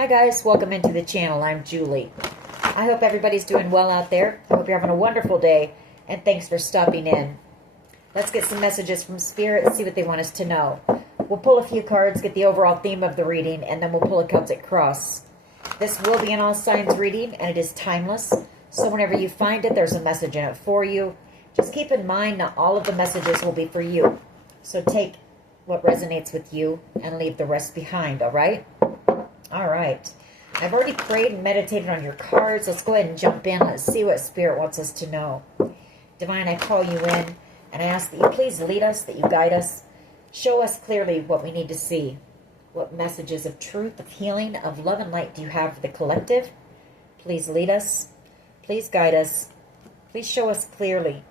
Hi guys, welcome into the channel. I'm Julie. I hope everybody's doing well out there. I hope you're having a wonderful day, and thanks for stopping in. Let's get some messages from Spirit and see what they want us to know. We'll pull a few cards, get the overall theme of the reading, and then we'll pull a Celtic cross. This will be an all signs reading, and it is timeless. So whenever you find it, there's a message in it for you. Just keep in mind, not all of the messages will be for you. So take what resonates with you and leave the rest behind, all right? All right. I've already prayed and meditated on your cards. Let's go ahead and jump in. Let's see what Spirit wants us to know. Divine, I call you in, and I ask that you please lead us, that you guide us. Show us clearly what we need to see. What messages of truth, of healing, of love and light do you have for the collective? Please lead us. Please guide us. Please show us clearly.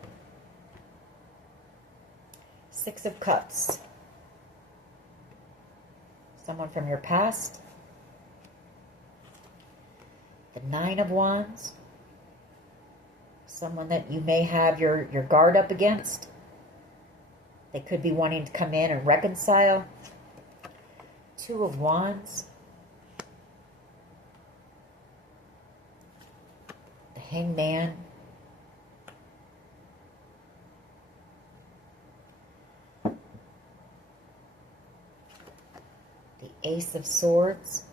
Six of Cups. Someone from your past. The Nine of Wands. Someone that you may have your guard up against. They could be wanting to come in and reconcile. Two of Wands. The Hangman. The Ace of Swords.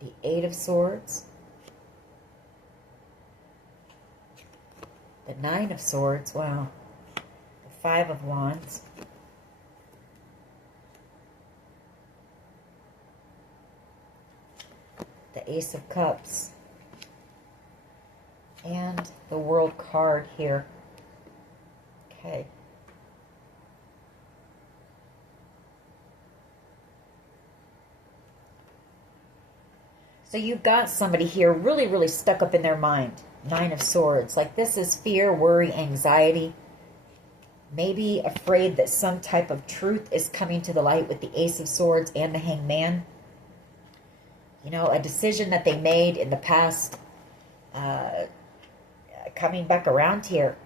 The Eight of Swords. The Nine of Swords. Wow. The Five of Wands. The Ace of Cups. And the World card here. Okay. So you've got somebody here really, really stuck up in their mind. Nine of Swords. Like this is fear, worry, anxiety. Maybe afraid that some type of truth is coming to the light with the Ace of Swords and the Hangman. You know, a decision that they made in the past coming back around here,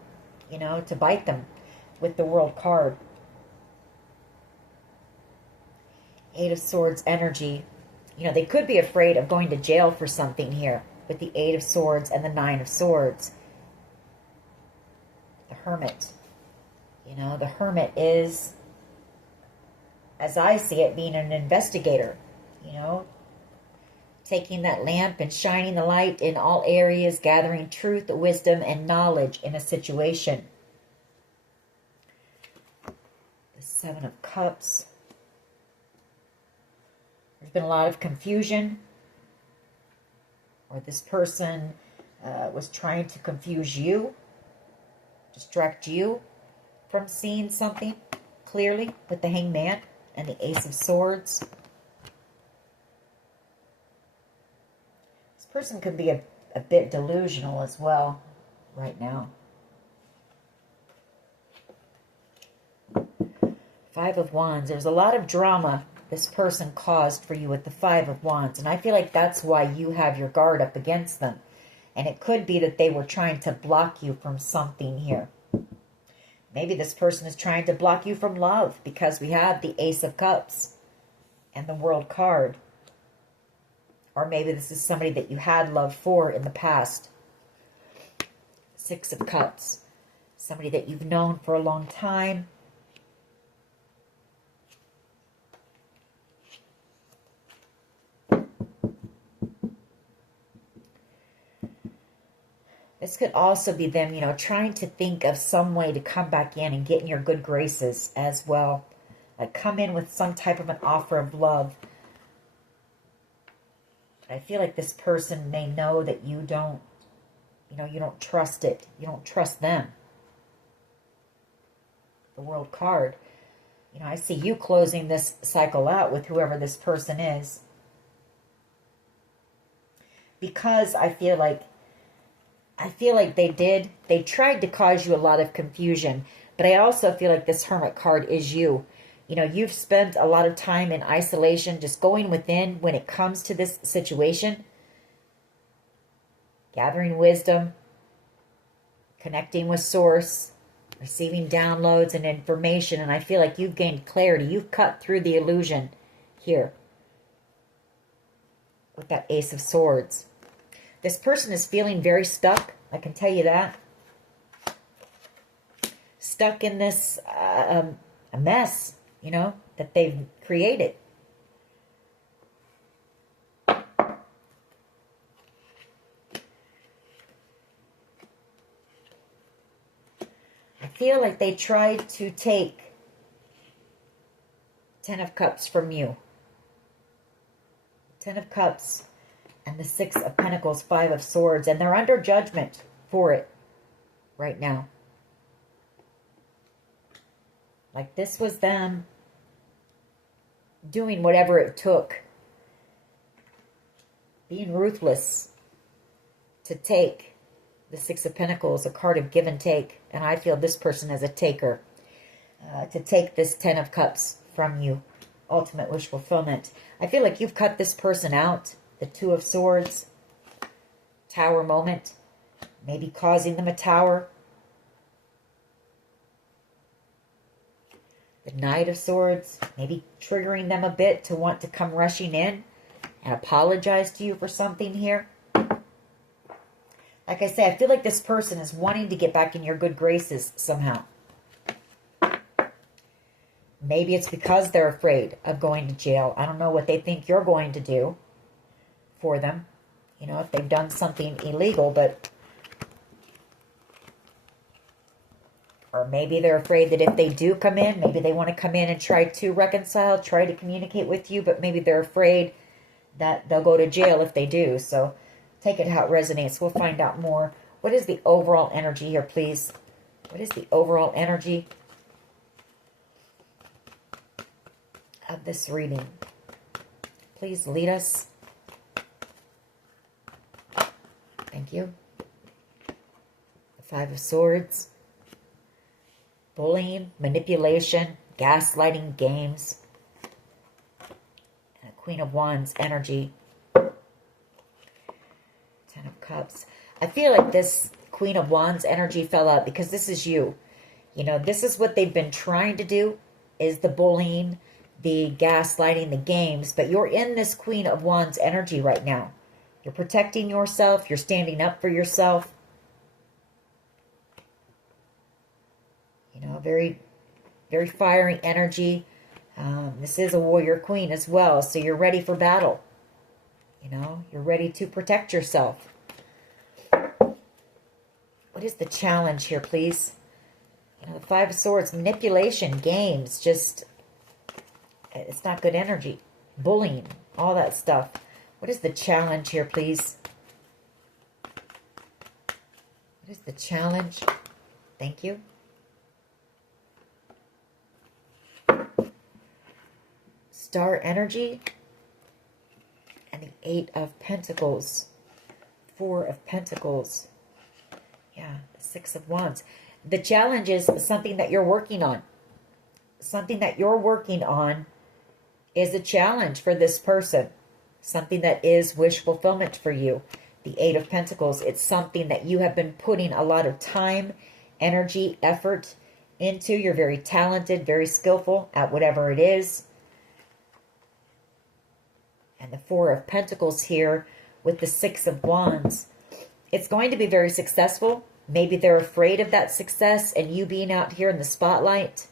you know, to bite them with the World card. Eight of Swords energy. You know, they could be afraid of going to jail for something here with the Eight of Swords and the Nine of Swords. The Hermit. You know, the Hermit is, as I see it, being an investigator. You know, taking that lamp and shining the light in all areas, gathering truth, wisdom, and knowledge in a situation. The Seven of Cups. There's been a lot of confusion, or this person was trying to confuse you, distract you from seeing something clearly with the Hangman and the Ace of Swords. This person could be a bit delusional as well right now. Five of Wands. There's a lot of drama this person caused for you with the Five of Wands. And I feel like that's why you have your guard up against them. And it could be that they were trying to block you from something here. Maybe this person is trying to block you from love because we have the Ace of Cups and the World card. Or maybe this is somebody that you had love for in the past. Six of Cups. Somebody that you've known for a long time. This could also be them, you know, trying to think of some way to come back in and get in your good graces as well. Like come in with some type of an offer of love. I feel like this person may know that you don't, you know, you don't trust it. You don't trust them. The World card. You know, I see you closing this cycle out with whoever this person is. Because I feel like they tried to cause you a lot of confusion. But I also feel like this Hermit card is you. You know, you've spent a lot of time in isolation, just going within when it comes to this situation. Gathering wisdom. connecting with source, receiving downloads and information, and I feel like you've gained clarity. You've cut through the illusion here with that Ace of Swords. This person is feeling very stuck, I can tell you that. Stuck in this a mess, you know, that they've created. I feel like they tried to take Ten of Cups from you. Ten of Cups and the Six of Pentacles, Five of Swords, and they're under judgment for it right now. Like this was them doing whatever it took, being ruthless to take the Six of Pentacles, a card of give and take, and I feel this person is a taker, to take this Ten of Cups from you. Ultimate wish fulfillment. I feel like you've cut this person out. The Two of Swords, Tower moment, maybe causing them a tower. The Knight of Swords, maybe triggering them a bit to want to come rushing in and apologize to you for something here. Like I say, I feel like this person is wanting to get back in your good graces somehow. Maybe it's because they're afraid of going to jail. I don't know what they think you're going to do for them. You know, if they've done something illegal, but... Or maybe they're afraid that if they do come in, maybe they want to come in and try to reconcile, try to communicate with you, but maybe they're afraid that they'll go to jail if they do. So take it how it resonates. We'll find out more. What is the overall energy here, please? What is the overall energy of this reading? Please lead us. Thank you. The Five of Swords. Bullying, manipulation, gaslighting, games. And a Queen of Wands energy. Ten of Cups. I feel like this Queen of Wands energy fell out because this is you. You know, this is what they've been trying to do, is the bullying, the gaslighting, the games. But you're in this Queen of Wands energy right now. You're protecting yourself. You're standing up for yourself. You know, very, very fiery energy. This is a warrior queen as well. So you're ready for battle. You know, you're ready to protect yourself. What is the challenge here, please? You know, the Five of Swords, manipulation, games, just, it's not good energy. Bullying, all that stuff. What is the challenge here, please? What is the challenge? Thank you. Star energy and the Eight of Pentacles, Four of Pentacles, yeah, the Six of Wands. The challenge is something that you're working on. Something that you're working on is a challenge for this person. Something that is wish fulfillment for you. The Eight of Pentacles, it's something that you have been putting a lot of time, energy, effort into. You're very talented, very skillful at whatever it is. And the Four of Pentacles here with the Six of Wands. It's going to be very successful. Maybe they're afraid of that success and you being out here in the spotlight.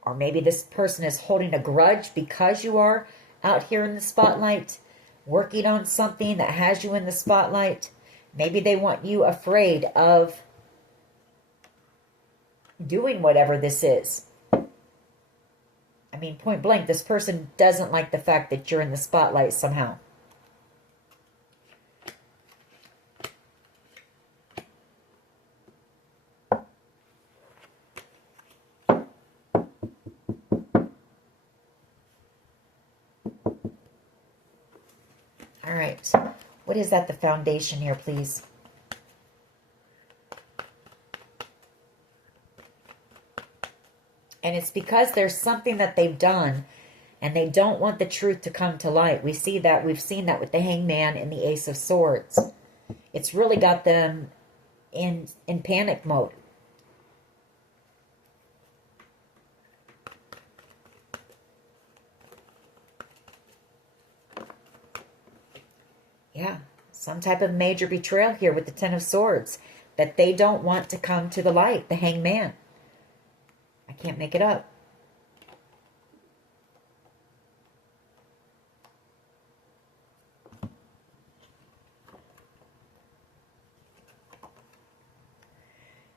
Or maybe this person is holding a grudge because you are out here in the spotlight, working on something that has you in the spotlight. Maybe they want you afraid of doing whatever this is. I mean, point blank, this person doesn't like the fact that you're in the spotlight somehow. All right. What is at the foundation here, please? And it's because there's something that they've done and they don't want the truth to come to light. We see that. We've seen that with the Hangman and the Ace of Swords. It's really got them in panic mode. Yeah, some type of major betrayal here with the Ten of Swords that they don't want to come to the light, the Hangman. I can't make it up.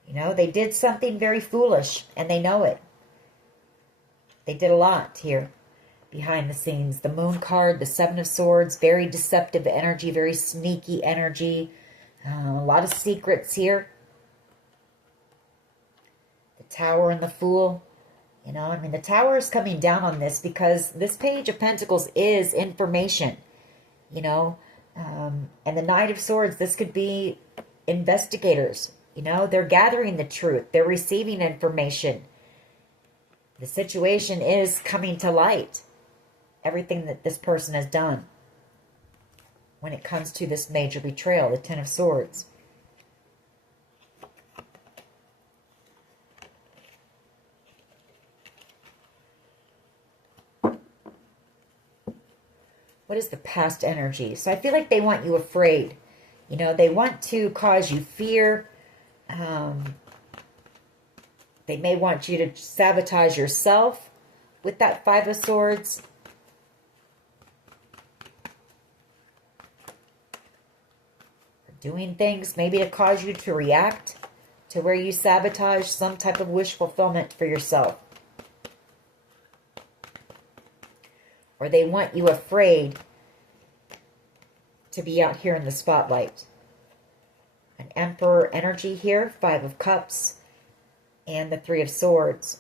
You know, they did something very foolish and they know it. They did a lot here behind the scenes. The Moon card, the Seven of Swords, very deceptive energy, very sneaky energy. A lot of secrets here. The Tower and the Fool. You know, I mean, the Tower is coming down on this because this Page of Pentacles is information. You know, and the Knight of Swords, this could be investigators. You know, they're gathering the truth. They're receiving information. The situation is coming to light. Everything that this person has done when it comes to this major betrayal, the Ten of Swords. What is the past energy? So I feel like they want you afraid. You know, they want to cause you fear. They may want you to sabotage yourself with that Five of Swords. Doing things maybe to cause you to react to where you sabotage some type of wish fulfillment for yourself. Or they want you afraid to be out here in the spotlight. An Emperor energy here, Five of Cups, and the Three of Swords.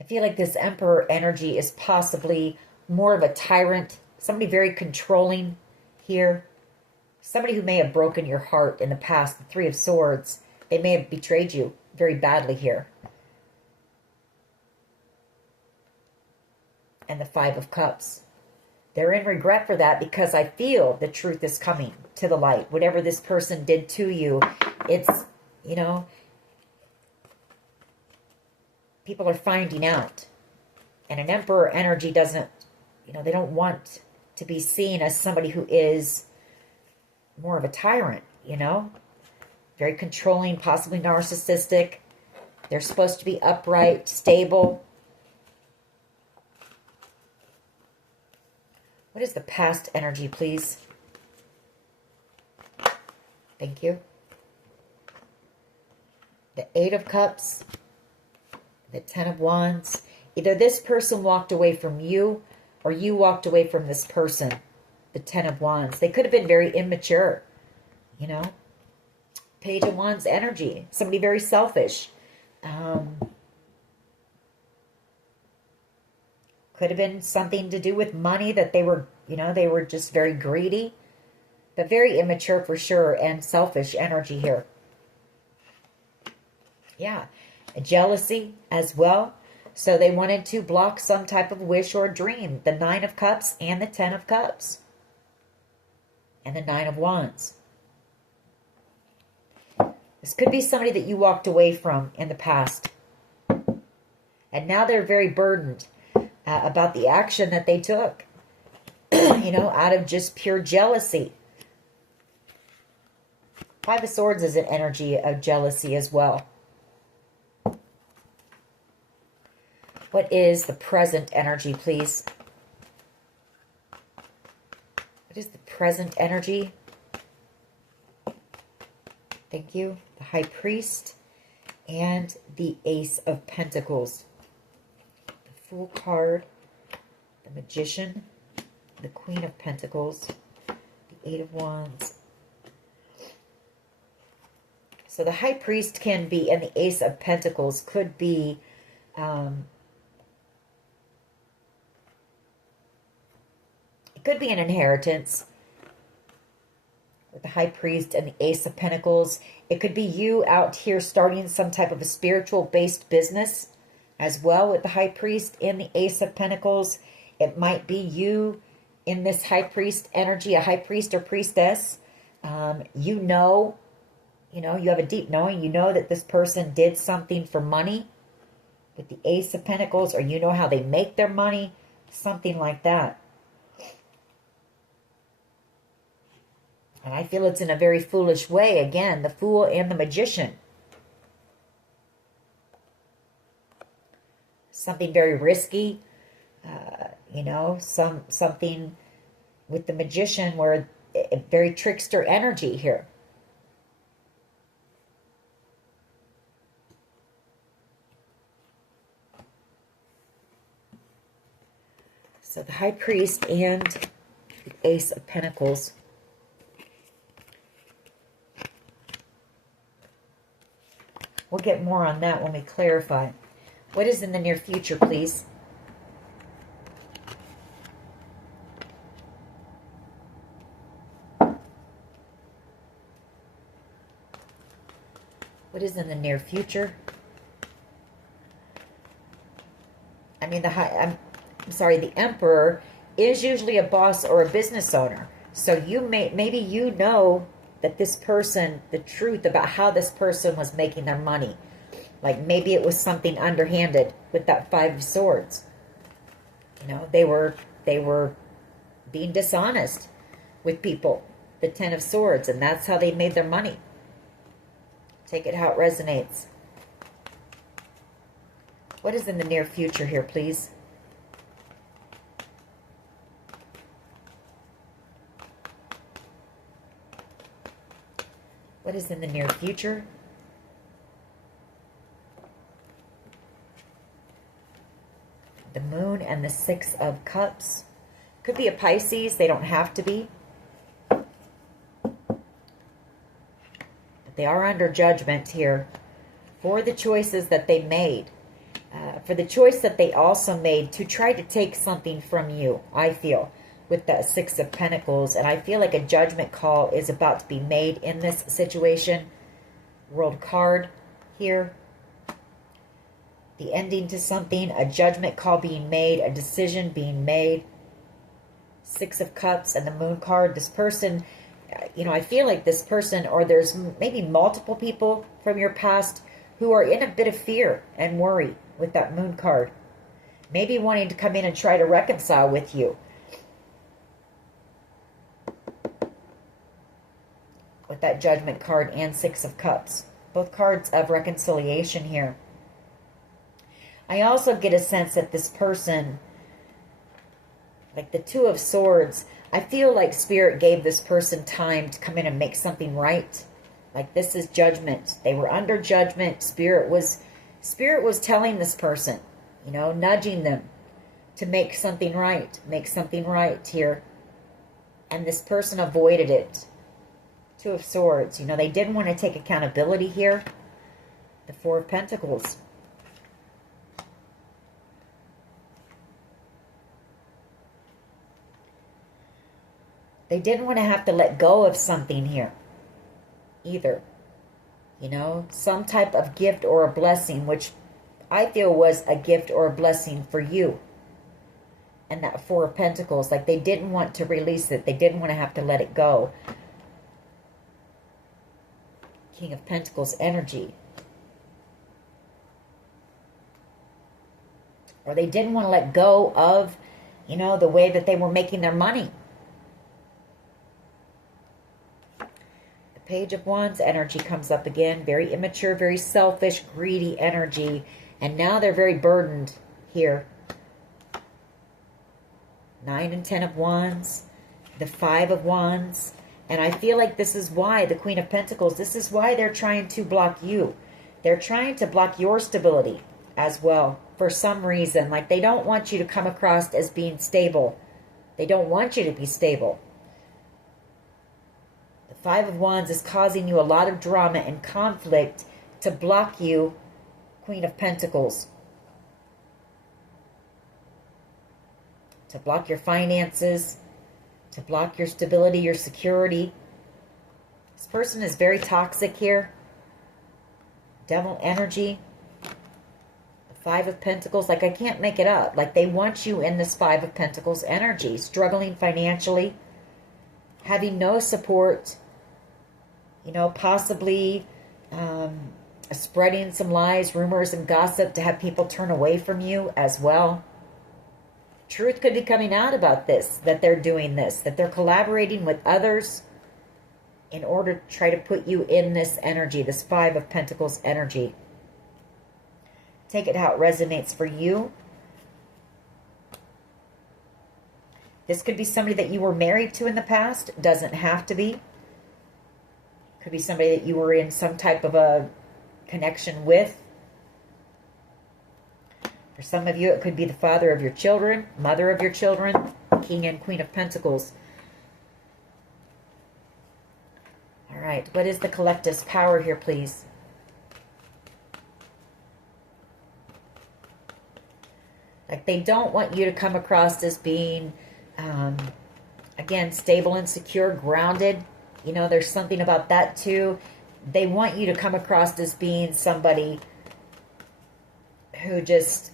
I feel like this Emperor energy is possibly more of a tyrant, somebody very controlling here. Somebody who may have broken your heart in the past, the Three of Swords. They may have betrayed you very badly here. And the Five of Cups. They're in regret for that because I feel the truth is coming to the light. Whatever this person did to you, it's, you know, people are finding out. And an Emperor energy doesn't, you know, they don't want to be seen as somebody who is more of a tyrant, you know. Very controlling, possibly narcissistic. They're supposed to be upright, stable. What is the past energy, please? Thank you. The Eight of Cups. The Ten of Wands. Either this person walked away from you or you walked away from this person. The Ten of Wands. They could have been very immature, you know. Page of Wands energy. Somebody very selfish. Could have been something to do with money that they were, you know, they were just very greedy. But very immature for sure and selfish energy here. Yeah. Jealousy as well. So they wanted to block some type of wish or dream. The Nine of Cups and the Ten of Cups. And the Nine of Wands. This could be somebody that you walked away from in the past. And now they're very burdened about the action that they took. You know, out of just pure jealousy. Five of Swords is an energy of jealousy as well. What is the present energy, please? What is the present energy? Thank you. The High Priest and the Ace of Pentacles. The Fool card, the Magician, the Queen of Pentacles, the Eight of Wands. So the High Priest can be, and the Ace of Pentacles could be it could be an inheritance with the High Priest and the Ace of Pentacles. It could be you out here starting some type of a spiritual based business as well with the High Priest and the Ace of Pentacles. It might be you in this high priest energy, a high priest or priestess. You know, you have a deep knowing. You know that this person did something for money with the Ace of Pentacles, or you know how they make their money, something like that. And I feel it's in a very foolish way. Again, the Fool and the Magician. Something very risky. Something with the Magician where very trickster energy here. So the High Priest and the Ace of Pentacles. We'll get more on that when we clarify. What is in the near future, please? What is in the near future? I mean, the Emperor is usually a boss or a business owner. So maybe you know that this person, the truth about how this person was making their money. Like maybe it was something underhanded with that Five of Swords. They were being dishonest with people. The Ten of Swords, and that's how they made their money. Take it how it resonates. What is in the near future here, please? What is in the near future? The Moon and the Six of Cups. Could be a Pisces. They don't have to be. But they are under judgment here for the choices that they made. For the choice that they also made to try to take something from you, I feel, with that Six of Pentacles. And I feel like a judgment call is about to be made in this situation. World card here. The ending to something, a judgment call being made, a decision being made. Six of Cups and the Moon card. This person, I feel like this person, or there's maybe multiple people from your past who are in a bit of fear and worry with that Moon card. Maybe wanting to come in and try to reconcile with you. With that Judgment card and Six of Cups. Both cards of reconciliation here. I also get a sense that this person, like the Two of Swords, I feel like Spirit gave this person time to come in and make something right. Like this is judgment. They were under judgment. Spirit was telling this person, nudging them to make something right. Make something right here. And this person avoided it. Two of Swords. They didn't want to take accountability here. The Four of Pentacles. They didn't want to have to let go of something here either. Some type of gift or a blessing, which I feel was a gift or a blessing for you. And that Four of Pentacles, like they didn't want to release it. They didn't want to have to let it go. King of Pentacles energy. Or they didn't want to let go of, the way that they were making their money. Page of Wands energy comes up again. Very immature, very selfish, greedy energy. And now they're very burdened here. 9 and 10 of Wands. The 5 of Wands. And I feel like this is why, the Queen of Pentacles, this is why they're trying to block you. They're trying to block your stability as well. For some reason. Like they don't want you to come across as being stable. They don't want you to be stable. Five of Wands is causing you a lot of drama and conflict to block you, Queen of Pentacles. To block your finances, to block your stability, your security. This person is very toxic here. Devil energy. The Five of Pentacles, like I can't make it up. Like they want you in this Five of Pentacles energy, struggling financially, having no support, you know, possibly spreading some lies, rumors, and gossip to have people turn away from you as well. Truth could be coming out about this, that they're doing this, that they're collaborating with others in order to try to put you in this energy, this Five of Pentacles energy. Take it how it resonates for you. This could be somebody that you were married to in the past. Doesn't have to be. Could be somebody that you were in some type of a connection with. For some of you, it could be the father of your children, mother of your children, King and Queen of Pentacles. All right, what is the collective's power here, please? Like they don't want you to come across as being, again, stable and secure, grounded. You know, there's something about that too. They want you to come across as being somebody who just,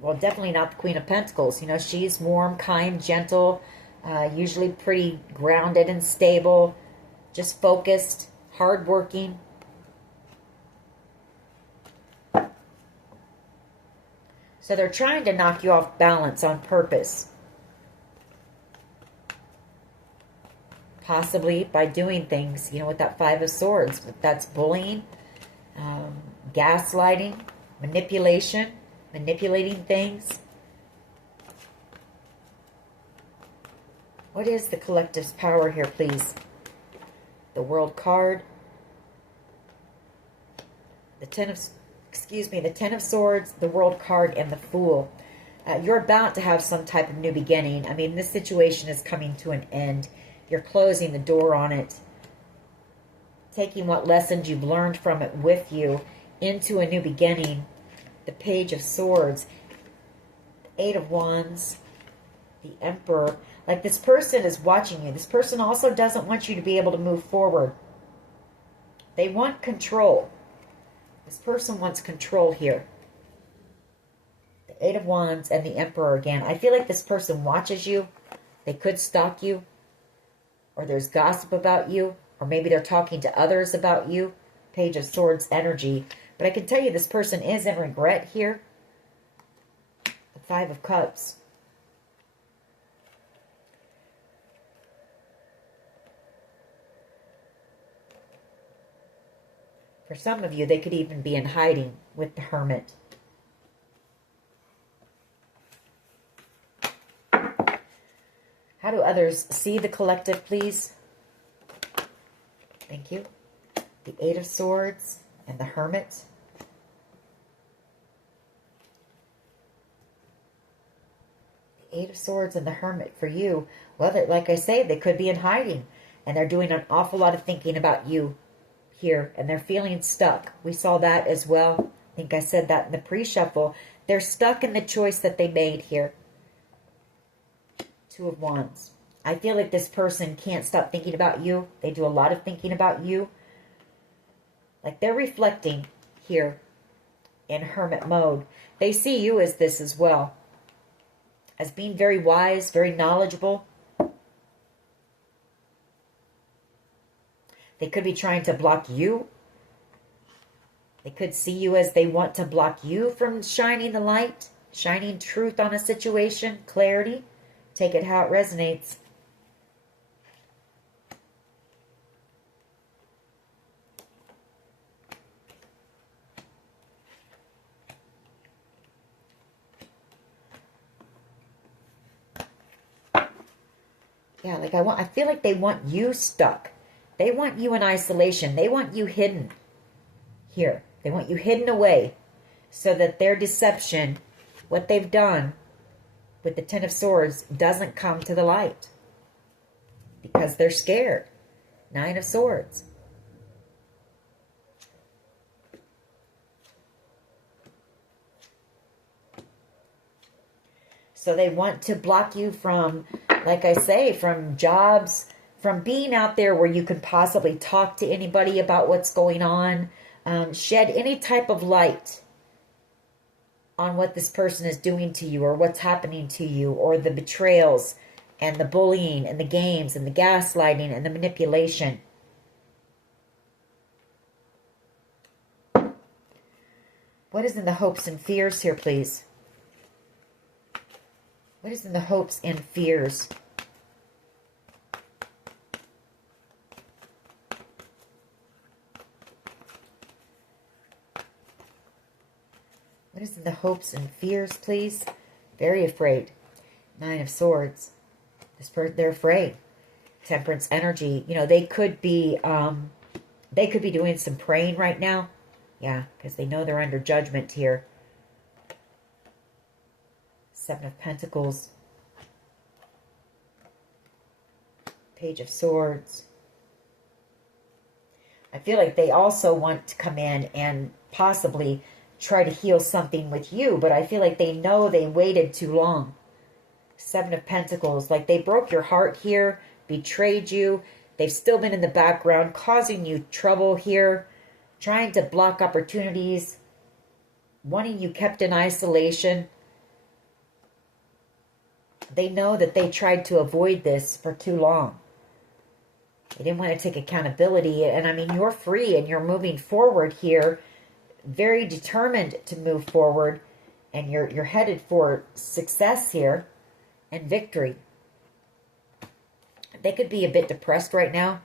well, definitely not the Queen of Pentacles. You know, she's warm, kind, gentle, usually pretty grounded and stable, just focused, hardworking. So they're trying to knock you off balance on purpose. Possibly by doing things, you know, with that Five of Swords. That's bullying, gaslighting, manipulation, manipulating things. What is the collective's power here, please? The World card. The Ten of Swords, the World card, and the Fool. You're about to have some type of new beginning. I mean, this situation is coming to an end. You're closing the door on it. Taking what lessons you've learned from it with you into a new beginning. The Page of Swords. The Eight of Wands. The Emperor. Like this person is watching you. This person also doesn't want you to be able to move forward. They want control. This person wants control here. The Eight of Wands and the Emperor again. I feel like this person watches you. They could stalk you. Or there's gossip about you. Or maybe they're talking to others about you. Page of Swords energy. But I can tell you this person is in regret here. The Five of Cups. For some of you, they could even be in hiding with the Hermit. How do others see the collective, please? Thank you. The Eight of Swords and the Hermit. The Eight of Swords and the Hermit for you. Well, like I say, they could be in hiding. And they're doing an awful lot of thinking about you here. And they're feeling stuck. We saw that as well. I think I said that in the pre-shuffle. They're stuck in the choice that they made here. Two of Wands. I feel like this person can't stop thinking about you. They do a lot of thinking about you. Like they're reflecting here in Hermit mode. They see you as this as well. As being very wise, very knowledgeable. They could be trying to block you. They could see you as they want to block you from shining the light, shining truth on a situation, clarity. Take it how it resonates. Yeah, like I feel like they want you stuck. They want you in isolation. They want you hidden here. They want you hidden away so that their deception, what they've done with the Ten of Swords, doesn't come to the light because they're scared. Nine of Swords. So they want to block you from, like I say, from jobs, from being out there where you could possibly talk to anybody about what's going on, shed any type of light on what this person is doing to you or what's happening to you, or the betrayals and the bullying and the games and the gaslighting and the manipulation. What is in the hopes and fears here, please? What is in the hopes and fears? What is in the hopes and fears, please? Very afraid. Nine of Swords. They're afraid. Temperance energy. You know, they could be doing some praying right now. Yeah, because they know they're under judgment here. Seven of Pentacles. Page of Swords. I feel like they also want to come in and possibly try to heal something with you, but I feel like they know they waited too long. Seven of Pentacles, like they broke your heart here, betrayed you. They've still been in the background, causing you trouble here, trying to block opportunities, wanting you kept in isolation. They know that they tried to avoid this for too long. They didn't want to take accountability. And I mean, you're free and you're moving forward here, very determined to move forward. And you're headed for success here and victory. They could be a bit depressed right now.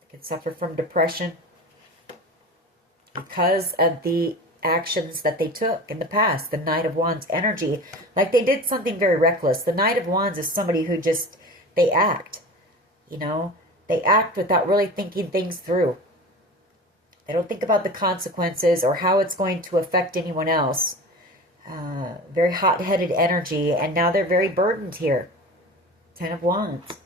They could suffer from depression because of the actions that they took in the past. The Knight of Wands energy, like they did something very reckless. The Knight of Wands is somebody who just, they act, you know, they act without really thinking things through. They don't think about the consequences or how it's going to affect anyone else. Very hot-headed energy, and now they're very burdened here. Ten of Wands.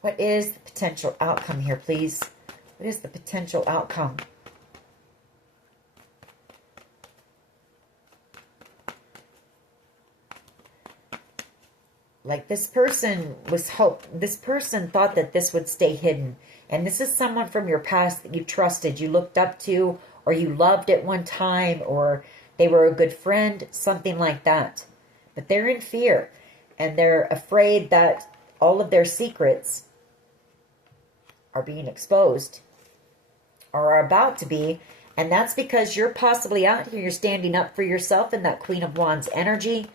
What is the potential outcome here, please? What is the potential outcome? Like this person thought that this would stay hidden. And this is someone from your past that you trusted, you looked up to, or you loved at one time, or they were a good friend, something like that. But they're in fear, and they're afraid that all of their secrets are being exposed, or are about to be. And that's because you're possibly out here, you're standing up for yourself in that Queen of Wands energy.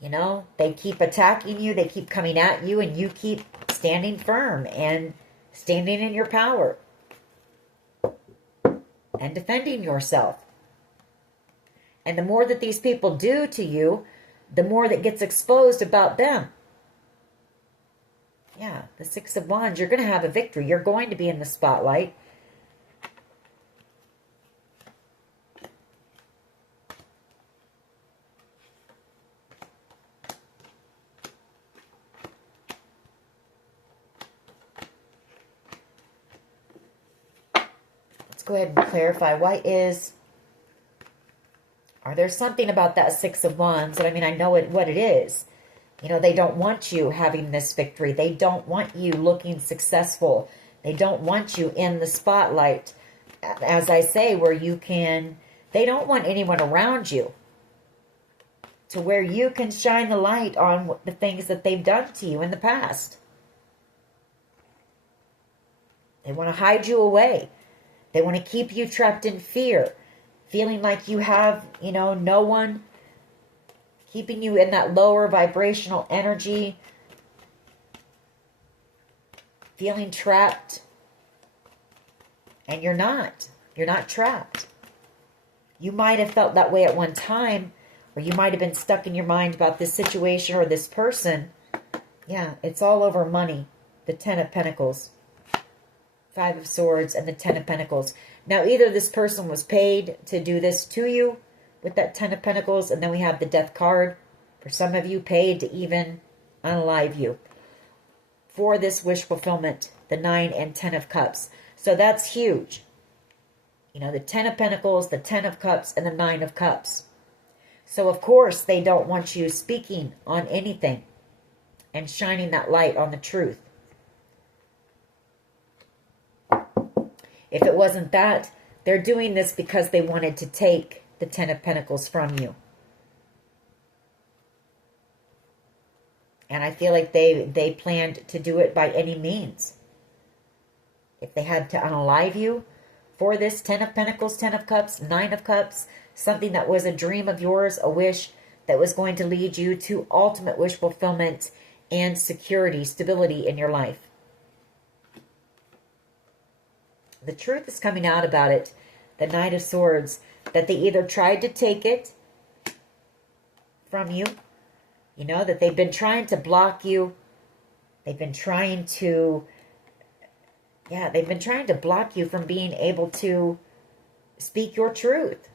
You know, they keep attacking you, they keep coming at you, and you keep standing firm and standing in your power and defending yourself. And the more that these people do to you, the more that gets exposed about them. Yeah, the Six of Wands, you're going to have a victory. You're going to be in the spotlight. Go ahead and clarify. Are there something about that Six of Wands? And I mean, I know what it is. You know, they don't want you having this victory. They don't want you looking successful. They don't want you in the spotlight, as I say, where you can, they don't want anyone around you to where you can shine the light on the things that they've done to you in the past. They want to hide you away. They want to keep you trapped in fear, feeling like you have, you know, no one, keeping you in that lower vibrational energy, feeling trapped. And you're not. You're not trapped. You might have felt that way at one time, or you might have been stuck in your mind about this situation or this person. Yeah, it's all over money. The Ten of Pentacles. Five of Swords and the Ten of Pentacles. Now, either this person was paid to do this to you with that Ten of Pentacles, and then we have the Death card. For some of you, paid to even unalive you for this wish fulfillment, the Nine and Ten of Cups. So that's huge. You know, the Ten of Pentacles, the Ten of Cups, and the Nine of Cups. So, of course, they don't want you speaking on anything and shining that light on the truth. If it wasn't that, they're doing this because they wanted to take the Ten of Pentacles from you. And I feel like they planned to do it by any means. If they had to unalive you for this Ten of Pentacles, Ten of Cups, Nine of Cups, something that was a dream of yours, a wish that was going to lead you to ultimate wish fulfillment and security, stability in your life. The truth is coming out about it, the Knight of Swords, that they either tried to take it from you, you know, that they've been trying to block you. They've been trying to, they've been trying to block you from being able to speak your truth,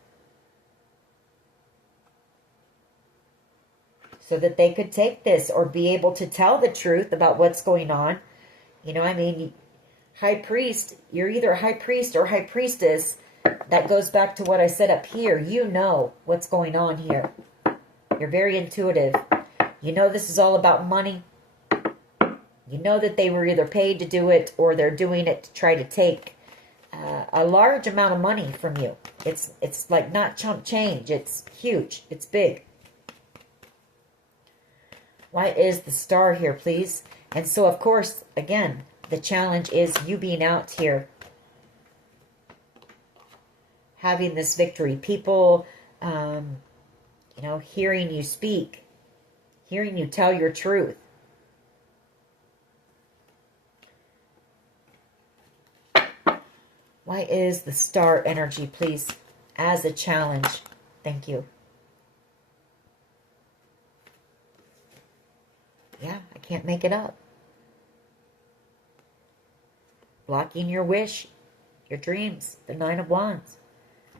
so that they could take this or be able to tell the truth about what's going on. You know, I mean, High Priest, you're either a High Priest or High Priestess. That goes back to what I said up here. You know what's going on here. You're very intuitive. You know this is all about money. You know that they were either paid to do it or they're doing it to try to take a large amount of money from you. It's like not chump change. It's huge. It's big. Why is the Star here, please? And so, of course, again, the challenge is you being out here, having this victory. People, you know, hearing you speak, hearing you tell your truth. Why is the Star energy, please, as a challenge? Thank you. Yeah, I can't make it up. Blocking your wish, your dreams, the Nine of Wands.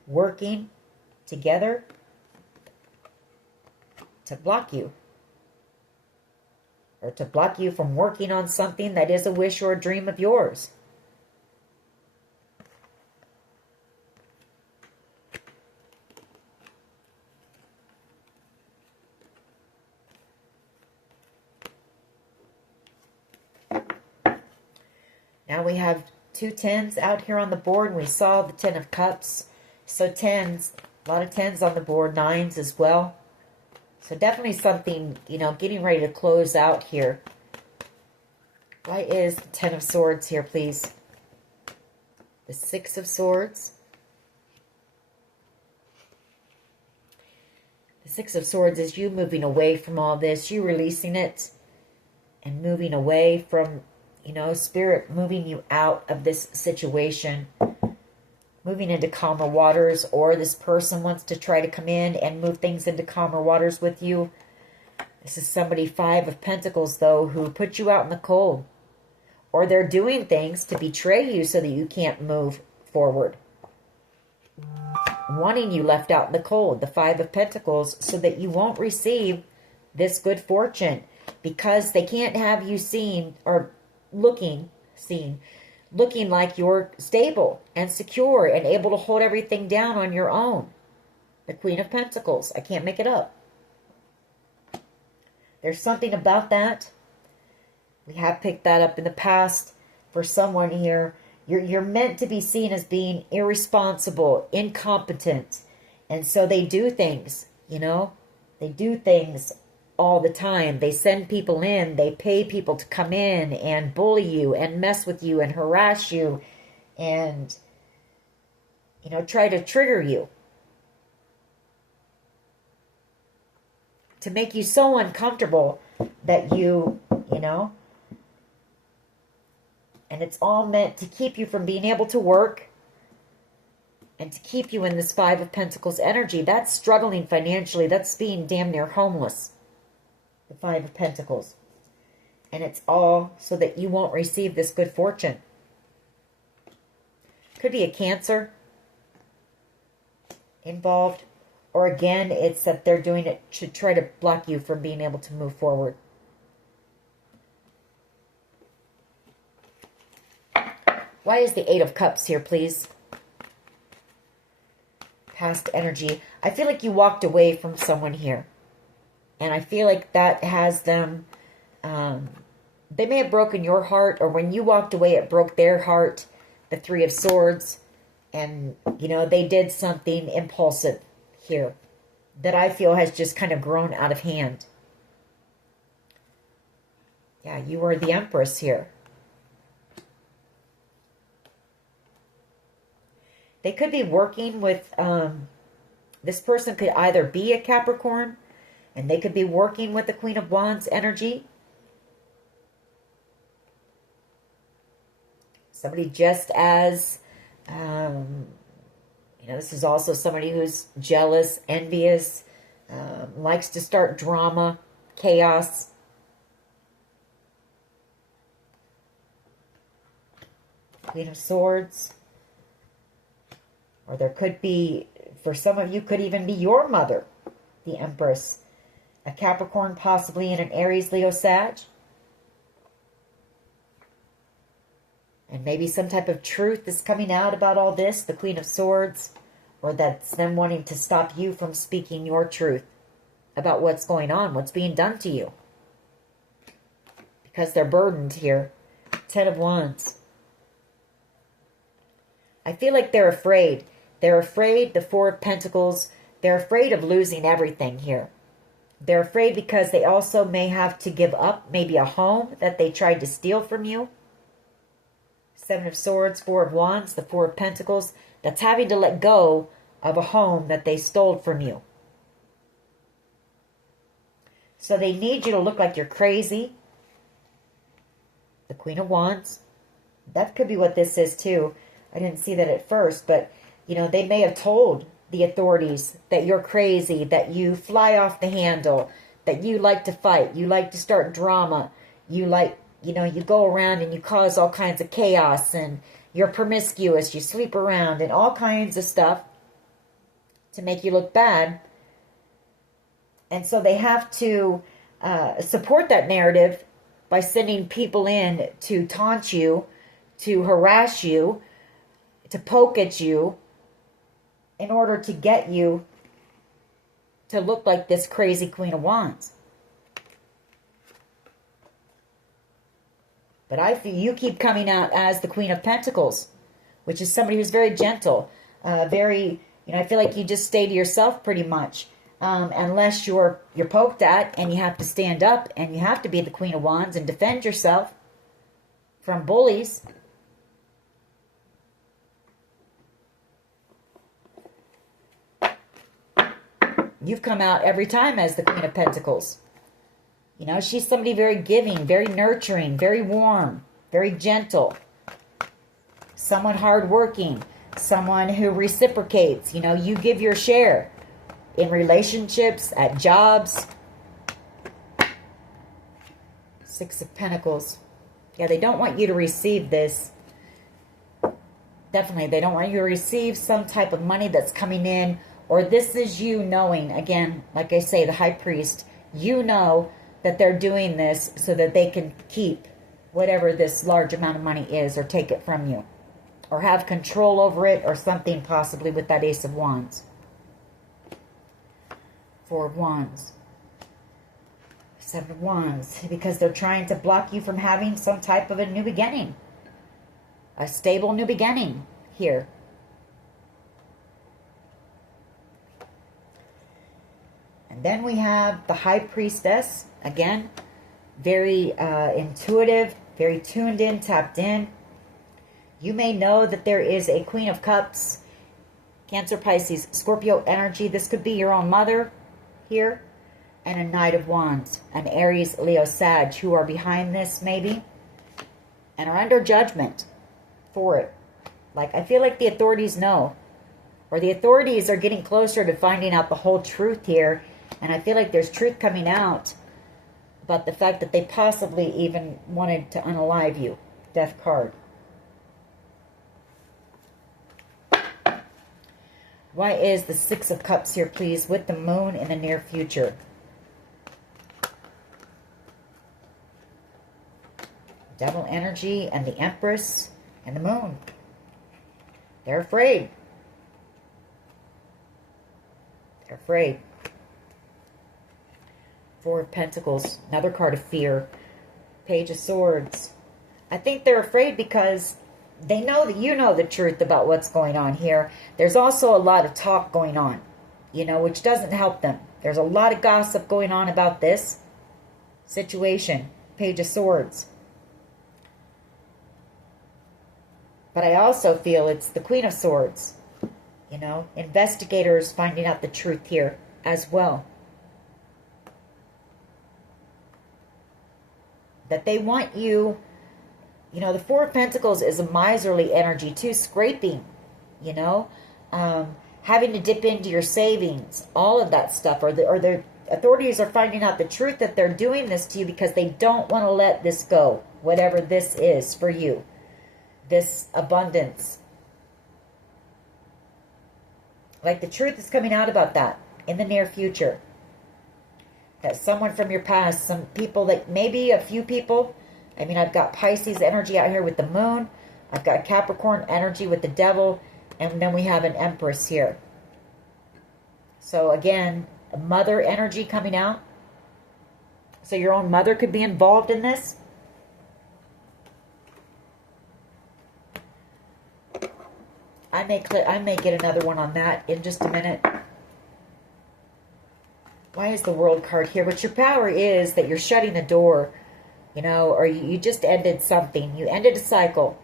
Working together to block you. Or to block you from working on something that is a wish or a dream of yours. Now we have two tens out here on the board, and we saw the Ten of Cups. So tens, a lot of tens on the board, nines as well. So definitely something, you know, getting ready to close out here. Why is the Ten of Swords here, please? The Six of Swords. The Six of Swords is you moving away from all this, you releasing it and moving away from, you know, Spirit moving you out of this situation, moving into calmer waters, or this person wants to try to come in and move things into calmer waters with you. This is somebody, Five of Pentacles, though, who put you out in the cold. Or they're doing things to betray you so that you can't move forward. Wanting you left out in the cold, the Five of Pentacles, so that you won't receive this good fortune. Because they can't have you seen or looking like you're stable and secure and able to hold everything down on your own. The Queen of Pentacles. I can't make it up. There's something about that. We have picked that up in the past for someone here. You're meant to be seen as being irresponsible, incompetent. And so they do things, you know. They do things all the time. They send people in. They pay people to come in and bully you and mess with you and harass you and, you know, try to trigger you. To make you so uncomfortable that you know, and it's all meant to keep you from being able to work and to keep you in this Five of Pentacles energy. That's struggling financially. That's being damn near homeless. The Five of Pentacles. And it's all so that you won't receive this good fortune. Could be a Cancer involved. Or again, it's that they're doing it to try to block you from being able to move forward. Why is the Eight of Cups here, please? Past energy. I feel like you walked away from someone here. And I feel like that has them, they may have broken your heart, or when you walked away, it broke their heart. the Three of Swords. And, you know, they did something impulsive here that I feel has just kind of grown out of hand. Yeah, you are the Empress here. They could be working with, this person could either be a Capricorn, and they could be working with the Queen of Wands energy. Somebody just as, you know, this is also somebody who's jealous, envious, likes to start drama, chaos. Queen of Swords. Or there could be, for some of you, could even be your mother, the Empress. A Capricorn, possibly in an Aries, Leo, Sag. And maybe some type of truth is coming out about all this, the Queen of Swords. Or that's them wanting to stop you from speaking your truth about what's going on, what's being done to you. Because they're burdened here. Ten of Wands. I feel like they're afraid. They're afraid, the Four of Pentacles, they're afraid of losing everything here. They're afraid because they also may have to give up maybe a home that they tried to steal from you. Seven of Swords, Four of Wands, the Four of Pentacles, that's having to let go of a home that they stole from you. So they need you to look like you're crazy. The Queen of Wands. That could be what this is too. I didn't see that at first, but, you know, they may have told the authorities that you're crazy, that you fly off the handle, that you like to fight, you like to start drama, you like, you know, you go around and you cause all kinds of chaos, and you're promiscuous, you sleep around, and all kinds of stuff to make you look bad. And so they have to support that narrative by sending people in to taunt you, to harass you, to poke at you, in order to get you to look like this crazy Queen of Wands. But I feel you keep coming out as the Queen of Pentacles, which is somebody who's very gentle, very, you know, I feel like you just stay to yourself pretty much, unless you're poked at and you have to stand up and you have to be the Queen of Wands and defend yourself from bullies. You've come out every time as the Queen of Pentacles. You know, she's somebody very giving, very nurturing, very warm, very gentle. Someone hardworking, someone who reciprocates. You know, you give your share in relationships, at jobs. Six of Pentacles. Yeah, they don't want you to receive this. Definitely, they don't want you to receive some type of money that's coming in. Or this is you knowing, again, like I say, the High Priest, you know that they're doing this so that they can keep whatever this large amount of money is, or take it from you, or have control over it, or something, possibly with that Ace of Wands. Four of Wands. Seven of Wands, because they're trying to block you from having some type of a new beginning. A stable new beginning here. And then we have the High Priestess. Again, very intuitive, very tuned in, tapped in. You may know that there is a Queen of Cups, Cancer, Pisces, Scorpio energy. This could be your own mother here. And a Knight of Wands, an Aries, Leo, Sag, who are behind this maybe, and are under judgment for it. Like, I feel like the authorities know, or the authorities are getting closer to finding out the whole truth here. And I feel like there's truth coming out about the fact that they possibly even wanted to unalive you. Death card. Why is the Six of Cups here, please, with the Moon in the near future? Devil energy and the Empress and the Moon. They're afraid. They're afraid. Four of Pentacles, another card of fear. Page of Swords. I think they're afraid because they know that you know the truth about what's going on here. There's also a lot of talk going on, you know, which doesn't help them. There's a lot of gossip going on about this situation. Page of Swords. But I also feel it's the Queen of Swords. You know, investigators finding out the truth here as well. That they want you, you know, the Four of Pentacles is a miserly energy too, scraping, you know, having to dip into your savings, all of that stuff, or the authorities are finding out the truth that they're doing this to you because they don't want to let this go, whatever this is for you, this abundance. Like the truth is coming out about that in the near future. That someone from your past, some people that maybe a few people. I mean, I've got Pisces energy out here with the moon. I've got Capricorn energy with the devil. And then we have an Empress here. So again, a mother energy coming out. So your own mother could be involved in this. I may get another one on that in just a minute. Why is the World card here? But your power is that you're shutting the door, you know, or you just ended something. You ended a cycle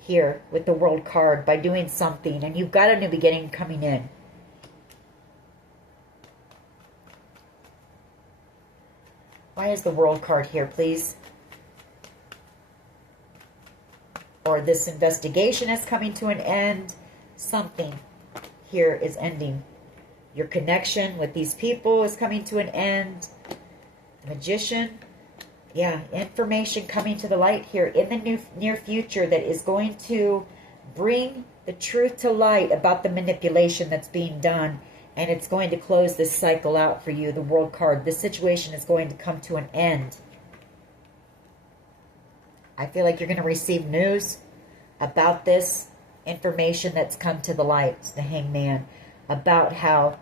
here with the World card by doing something, and you've got a new beginning coming in. Why is the World card here, please? Or this investigation is coming to an end. Something here is ending. Your connection with these people is coming to an end. Magician. Yeah, information coming to the light here in the near future that is going to bring the truth to light about the manipulation that's being done. And it's going to close this cycle out for you, the World card. This situation is going to come to an end. I feel like you're going to receive news about this information that's come to the light, the Hangman, about how,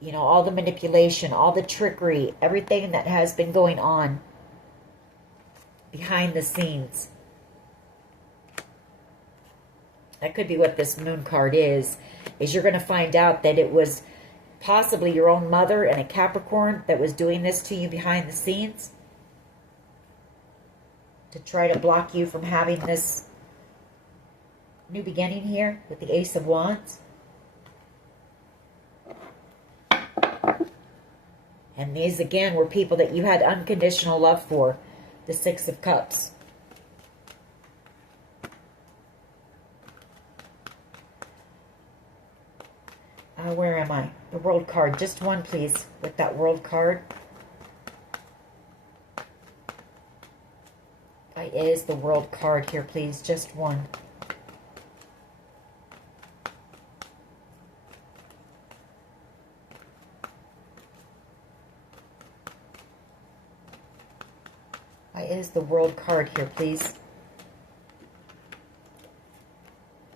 you know, all the manipulation, all the trickery, everything that has been going on behind the scenes. That could be what this Moon card is you're going to find out that it was possibly your own mother and a Capricorn that was doing this to you behind the scenes to try to block you from having this new beginning here with the Ace of Wands. And these, again, were people that you had unconditional love for. The Six of Cups. Where am I? The World card. Just one, please, with that World card. Why is the World card here, please? Just one. Why is the World card here, please?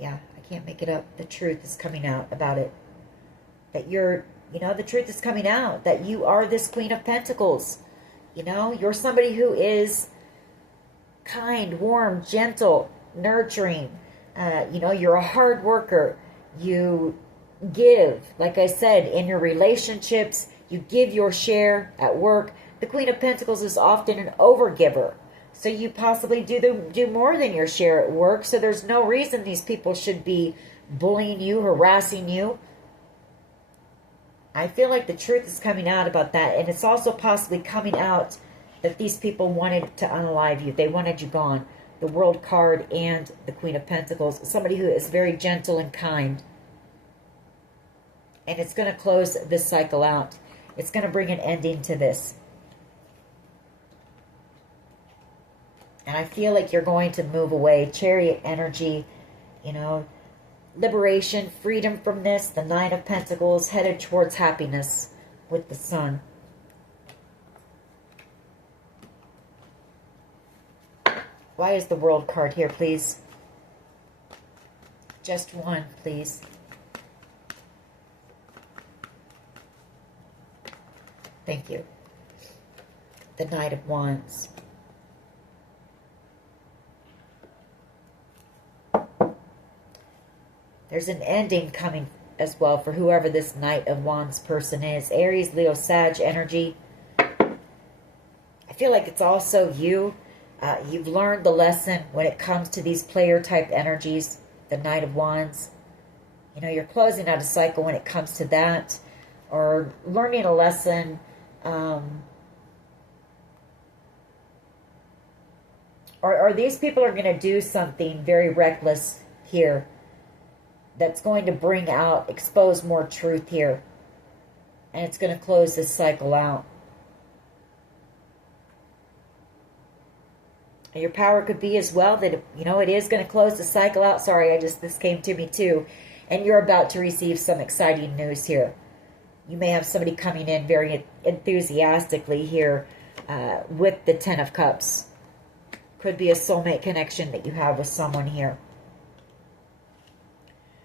Yeah, I can't make it up. The truth is coming out about it. That you're, you know, the truth is coming out. That you are this Queen of Pentacles. You know, you're somebody who is kind, warm, gentle, nurturing. You know, you're a hard worker. You give, like I said, in your relationships. You give your share at work. The Queen of Pentacles is often an overgiver. So you possibly do more than your share at work. So there's no reason these people should be bullying you, harassing you. I feel like the truth is coming out about that. And it's also possibly coming out that these people wanted to unalive you. They wanted you gone. The World card and the Queen of Pentacles. Somebody who is very gentle and kind. And it's going to close this cycle out. It's going to bring an ending to this. And I feel like you're going to move away. Chariot energy, you know, liberation, freedom from this. The Nine of Pentacles, headed towards happiness with the Sun. Why is the World card here, please? Just one, please. Thank you. The Knight of Wands. There's an ending coming as well for whoever this Knight of Wands person is. Aries, Leo, Sag energy. I feel like it's also you. You've learned the lesson when it comes to these player type energies, the Knight of Wands. You know, you're closing out a cycle when it comes to that, or learning a lesson. Or these people are going to do something very reckless here that's going to bring out, expose more truth here. And it's going to close this cycle out. And your power could be as well that, you know, it is going to close the cycle out. Sorry, this came to me too. And you're about to receive some exciting news here. You may have somebody coming in very enthusiastically here with the Ten of Cups. Could be a soulmate connection that you have with someone here.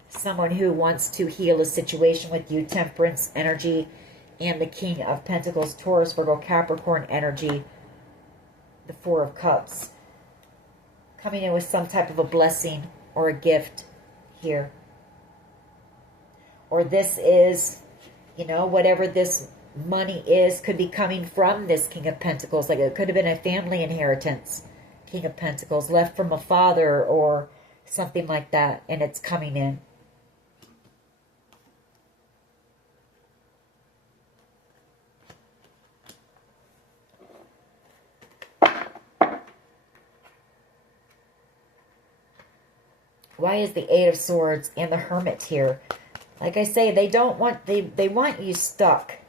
Someone who wants to heal a situation with you. Temperance energy and the King of Pentacles. Taurus, Virgo, Capricorn energy. The Four of Cups. Coming in with some type of a blessing or a gift here. Or this is, you know, whatever this money is, could be coming from this King of Pentacles. Like it could have been a family inheritance. King of Pentacles, left from a father or something like that. And it's coming in. Why is the Eight of Swords and the Hermit here? Like I say, they don't want, they want you stuck.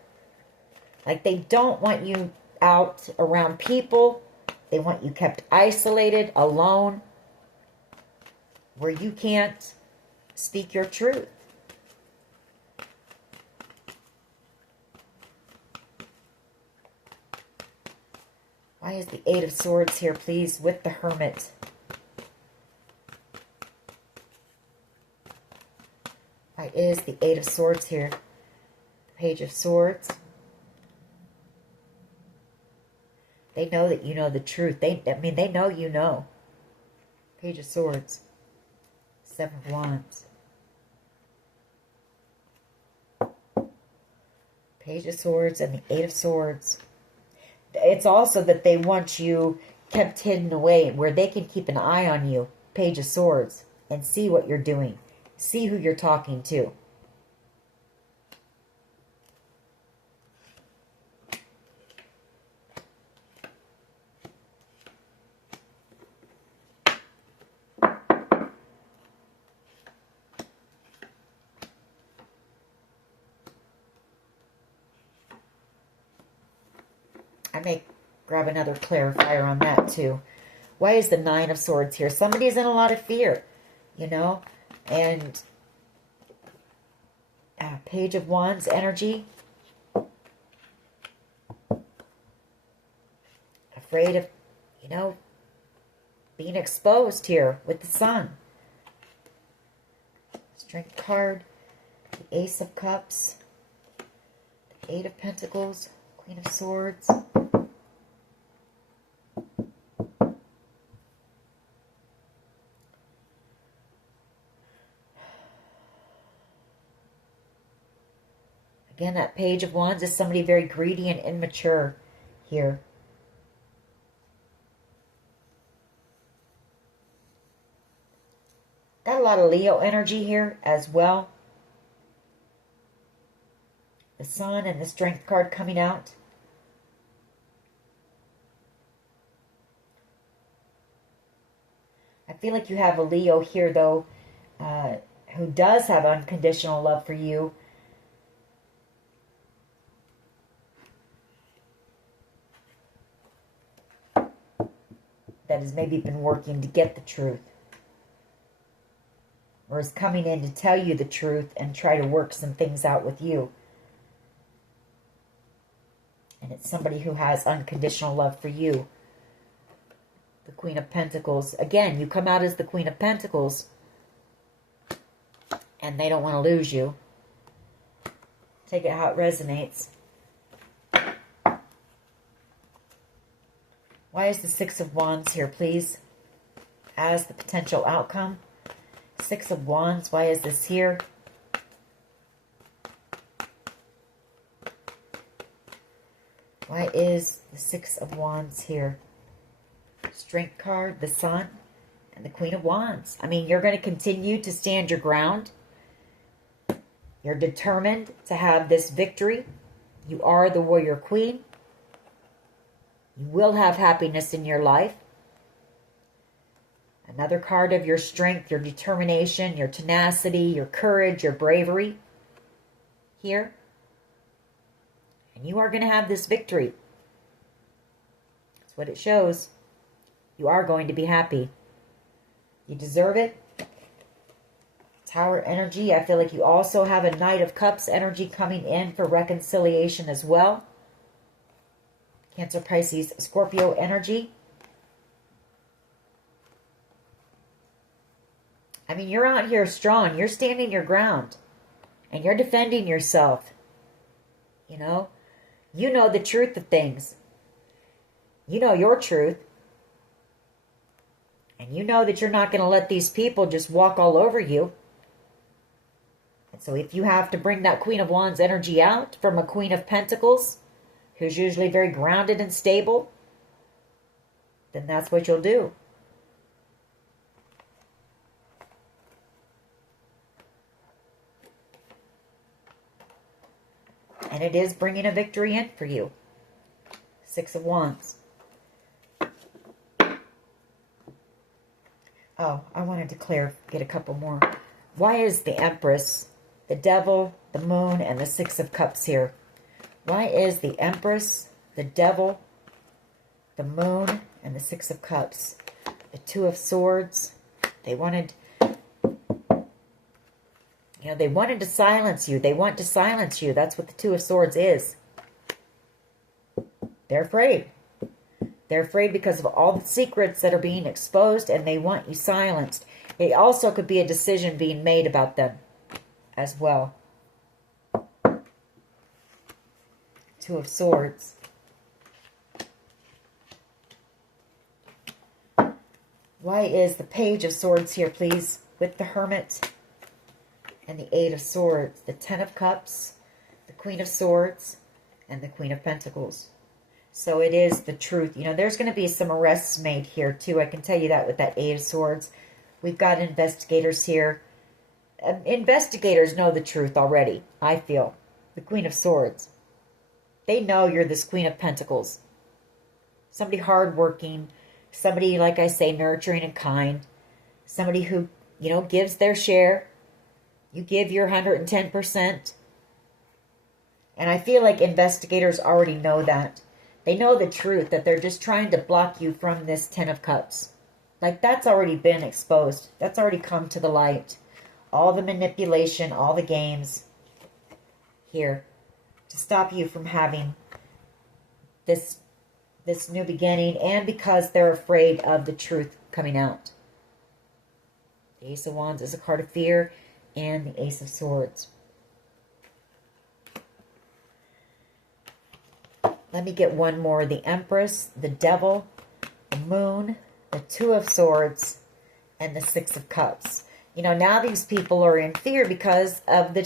Like they don't want you out around people. They want you kept isolated, alone, where you can't speak your truth. Why is the Eight of Swords here, please, with the Hermit? Why is the Eight of Swords here? Page of Swords. They know that you know the truth. They know you know. Page of Swords. Seven of Wands. Page of Swords and the Eight of Swords. It's also that they want you kept hidden away where they can keep an eye on you. Page of Swords. And see what you're doing. See who you're talking to. I may grab another clarifier on that too. Why is the Nine of Swords here? Somebody's in a lot of fear, you know, and Page of Wands energy. Afraid of, you know, being exposed here with the Sun. Strength card. The Ace of Cups. The Eight of Pentacles. Queen of Swords. Again, that Page of Wands is somebody very greedy and immature here. Got a lot of Leo energy here as well. The Sun and the Strength card coming out. I feel like you have a Leo here, though, who does have unconditional love for you. That has maybe been working to get the truth. Or is coming in to tell you the truth and try to work some things out with you. And it's somebody who has unconditional love for you. The Queen of Pentacles. Again, you come out as the Queen of Pentacles. And they don't want to lose you. Take it how it resonates. Why is the Six of Wands here, please? As the potential outcome. Six of Wands. Why is this here? Why is the Six of Wands here? Strength card, the Sun, and the Queen of Wands. I mean, you're going to continue to stand your ground. You're determined to have this victory. You are the warrior queen. You will have happiness in your life. Another card of your strength, your determination, your tenacity, your courage, your bravery here. And you are going to have this victory. That's what it shows. You are going to be happy. You deserve it. Tower energy. I feel like you also have a Knight of Cups energy coming in for reconciliation as well. Cancer, Pisces, Scorpio energy. I mean, you're out here strong. You're standing your ground. And you're defending yourself. You know the truth of things. You know your truth. And you know that you're not going to let these people just walk all over you. And so if you have to bring that Queen of Wands energy out from a Queen of Pentacles, who's usually very grounded and stable, then that's what you'll do. And it is bringing a victory in for you. Six of Wands. Oh, I wanted to get a couple more. Why is the Empress, the Devil, the Moon, and the Six of Cups here? Why is the Empress, the Devil, the Moon, and the Six of Cups? The Two of Swords. They wanted to silence you. They want to silence you. That's what the Two of Swords is. They're afraid. They're afraid because of all the secrets that are being exposed, and they want you silenced. It also could be a decision being made about them as well. Two of Swords. Why is the Page of Swords here, please, with the Hermit and the Eight of Swords? The Ten of Cups, the Queen of Swords, and the Queen of Pentacles. So it is the truth. There's going to be some arrests made here, too. I can tell you that with that Eight of Swords. We've got investigators here. Investigators know the truth already, I feel. The Queen of Swords. They know you're this Queen of Pentacles. Somebody hardworking. Somebody, like I say, nurturing and kind. Somebody who, gives their share. You give your 110%. And I feel like investigators already know that. They know the truth, that they're just trying to block you from this Ten of Cups. Like, that's already been exposed. That's already come to the light. All the manipulation, all the games here to stop you from having this new beginning, and because they're afraid of the truth coming out. The Ace of Wands is a card of fear, and the Ace of Swords. Let me get one more. The Empress, the Devil, the Moon, the Two of Swords, and the Six of Cups. Now these people are in fear because of the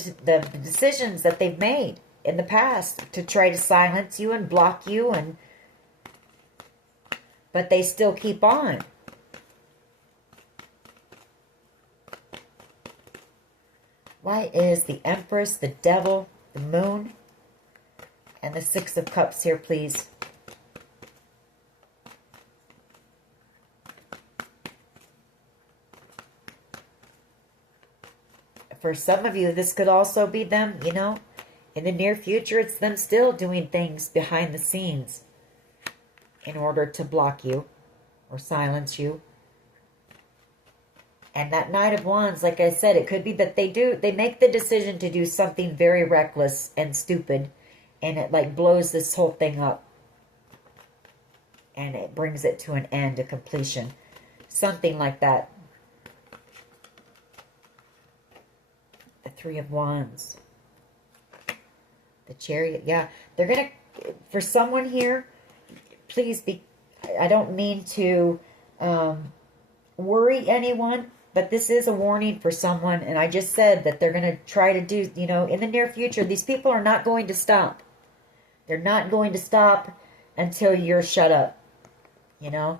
decisions that they've made in the past to try to silence you and block you, but they still keep on. Why is the Empress, the Devil, the Moon, and the Six of Cups here, please? For some of you, this could also be them, in the near future, it's them still doing things behind the scenes in order to block you or silence you. And that Knight of Wands, like I said, it could be that they make the decision to do something very reckless and stupid, and it like blows this whole thing up. And it brings it to an end, a completion. Something like that. The Three of Wands. The Chariot. Yeah, they're going to, for someone here, please be, I don't mean to worry anyone, but this is a warning for someone. And I just said that they're going to try to do, you know, in the near future, these people are not going to stop. They're not going to stop until you're shut up, you know.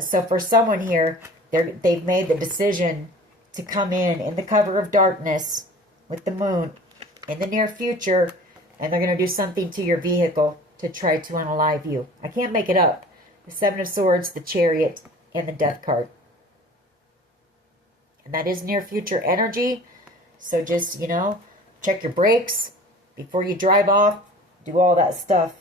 So for someone here, they've made the decision to come in the cover of darkness with the moon in the near future, and they're going to do something to your vehicle to try to unalive you. I can't make it up. The Seven of Swords, the Chariot, and the Death card. And that is near future energy. So just, you know, check your brakes before you drive off. Do all that stuff.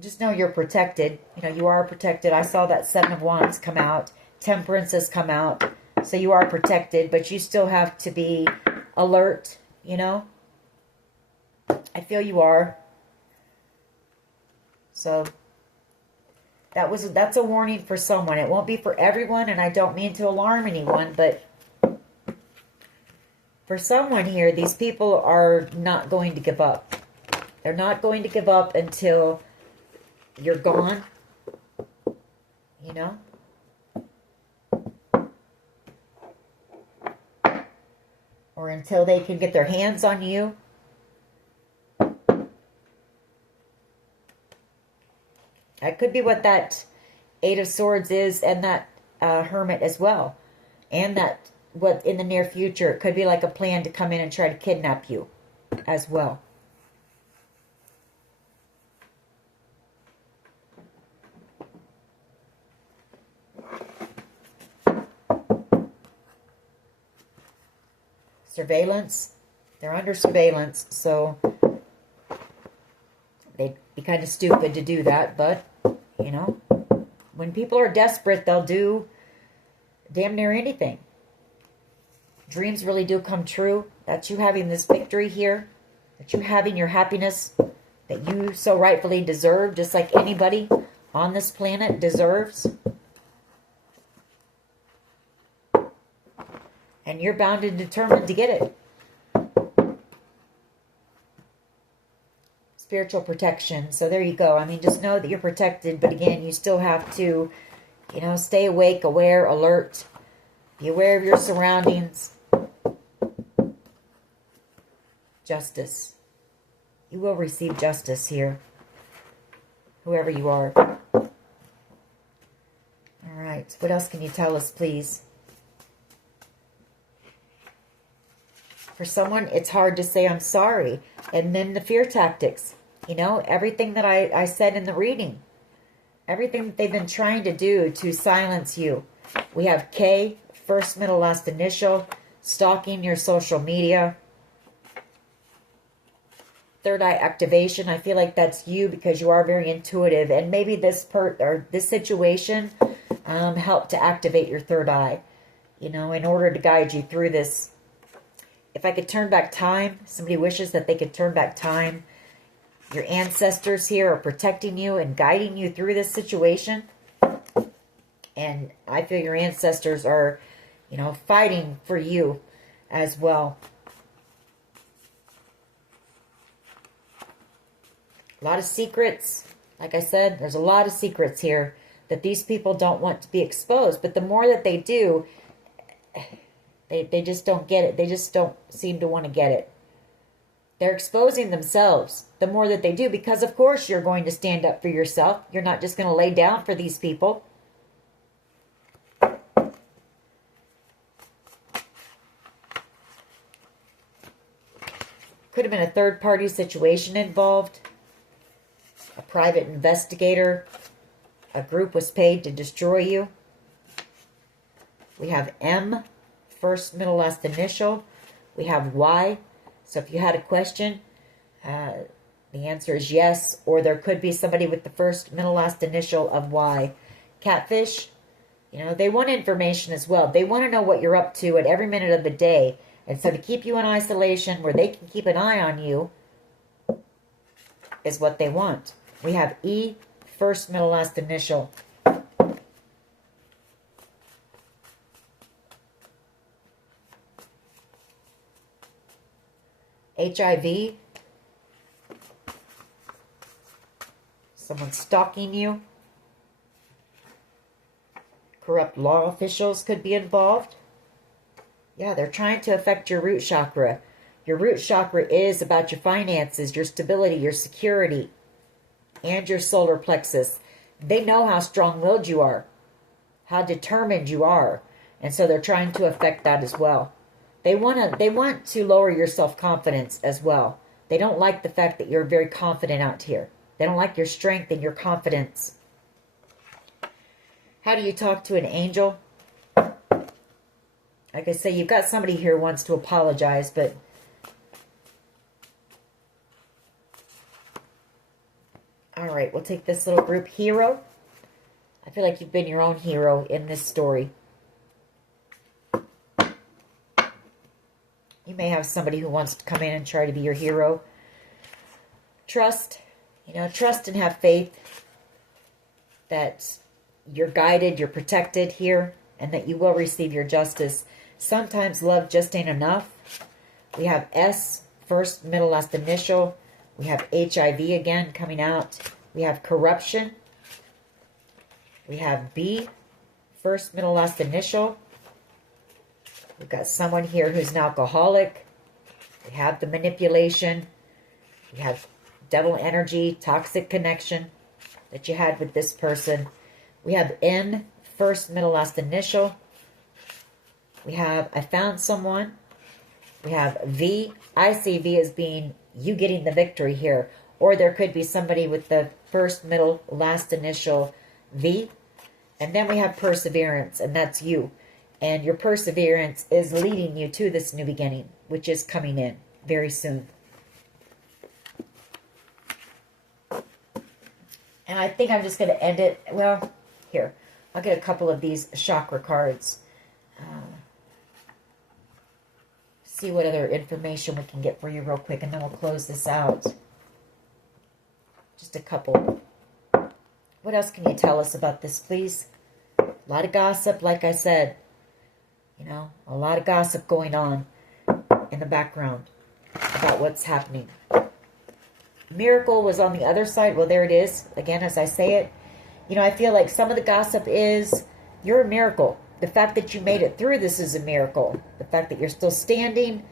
Just know you're protected. You know, you are protected. I saw that Seven of Wands come out. Temperance has come out. So you are protected, but you still have to be alert, you know. I feel you are. So that's a warning for someone. It won't be for everyone, and I don't mean to alarm anyone, but for someone here, these people are not going to give up. They're not going to give up until you're gone, you know. Or until they can get their hands on you. That could be what that Eight of Swords is, and that Hermit as well. And that, what in the near future, it could be like a plan to come in and try to kidnap you as well. Surveillance. They're under surveillance, so they'd be kind of stupid to do that, but, you know, when people are desperate, they'll do damn near anything. Dreams really do come true. That's you having this victory here, that you having your happiness that you so rightfully deserve, just like anybody on this planet deserves. And you're bound and determined to get it. Spiritual protection. So there you go. I mean, just know that you're protected. But again, you still have to, you know, stay awake, aware, alert. Be aware of your surroundings. Justice. You will receive justice here. Whoever you are. All right. What else can you tell us, please? For someone, it's hard to say I'm sorry. And then the fear tactics. You know, everything that I said in the reading. Everything that they've been trying to do to silence you. We have K, first, middle, last initial. Stalking your social media. Third eye activation. I feel like that's you because you are very intuitive. And maybe this situation helped to activate your third eye. You know, in order to guide you through this. If I could turn back time, somebody wishes that they could turn back time. Your ancestors here are protecting you and guiding you through this situation. And I feel your ancestors are, you know, fighting for you as well. A lot of secrets. Like I said, there's a lot of secrets here that these people don't want to be exposed. But the more that they do, they just don't get it. They just don't seem to want to get it. They're exposing themselves the more that they do, because of course you're going to stand up for yourself. You're not just going to lay down for these people. Could have been a third-party situation involved. A private investigator. A group was paid to destroy you. We have M. First, middle, last initial. We have Y. So if you had a question, the answer is yes. Or there could be somebody with the first, middle, last initial of Y. Catfish, you know, they want information as well. They want to know what you're up to at every minute of the day. And so to keep you in isolation where they can keep an eye on you is what they want. We have E, first, middle, last initial. HIV, Someone stalking you. Corrupt law officials could be involved. Yeah, they're trying to affect your root chakra. Your root chakra is about your finances, your stability, your security, and your solar plexus. They know how strong-willed you are, how determined you are, and so they're trying to affect that as well. They want to lower your self-confidence as well. They don't like the fact that you're very confident out here. They don't like your strength and your confidence. How do you talk to an angel? Like I say, you've got somebody here who wants to apologize, but all right, we'll take this little group. Hero. I feel like you've been your own hero in this story. You may have somebody who wants to come in and try to be your hero. Trust. Trust and have faith that you're guided, you're protected here, and that you will receive your justice. Sometimes love just ain't enough. We have S, first, middle, last initial. We have HIV again coming out. We have corruption. We have B, first, middle, last initial. We've got someone here who's an alcoholic. We have the manipulation. We have devil energy, toxic connection that you had with this person. We have N, first, middle, last initial. We have I found someone. We have V. I see V as being you getting the victory here. Or there could be somebody with the first, middle, last initial V. And then we have perseverance, and that's you. And your perseverance is leading you to this new beginning, which is coming in very soon. And I think I'm just going to end it. Well, here. I'll get a couple of these chakra cards. See what other information we can get for you real quick, and then we'll close this out. Just a couple. What else can you tell us about this, please? A lot of gossip, like I said. A lot of gossip going on in the background about what's happening. Miracle was on the other side. Well, there it is. Again, as I say it. I feel like some of the gossip is, you're a miracle. The fact that you made it through this is a miracle. The fact that you're still standing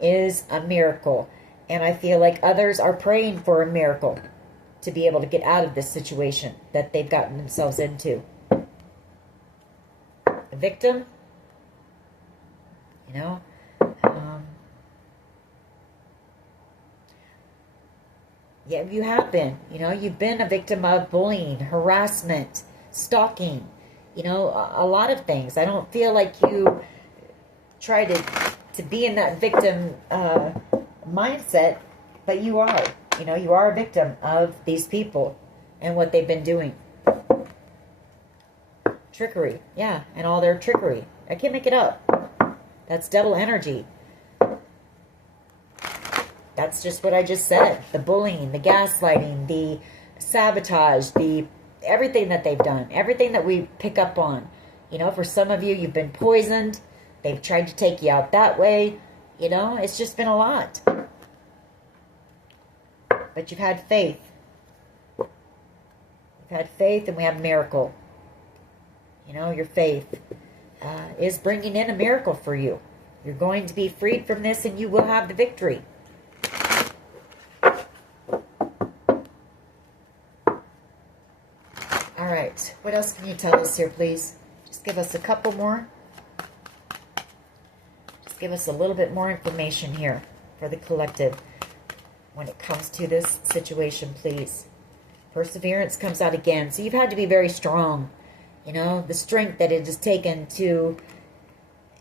is a miracle. And I feel like others are praying for a miracle to be able to get out of this situation that they've gotten themselves into. A victim, yeah, you have been. You've been a victim of bullying, harassment, stalking, a lot of things. I don't feel like you try to be in that victim mindset, but you are. You are a victim of these people and what they've been doing. Trickery, yeah, and all their trickery. I can't make it up. That's devil energy. That's just what I just said. The bullying, the gaslighting, the sabotage, everything that they've done, everything that we pick up on. For some of you, you've been poisoned. They've tried to take you out that way. It's just been a lot. But you've had faith. You've had faith, and we have miracle. Your faith is bringing in a miracle for you. You're going to be freed from this, and you will have the victory. All right. What else can you tell us here, please? Just give us a couple more. Just give us a little bit more information here for the collective when it comes to this situation, please. Perseverance comes out again. So you've had to be very strong. The strength that it has taken to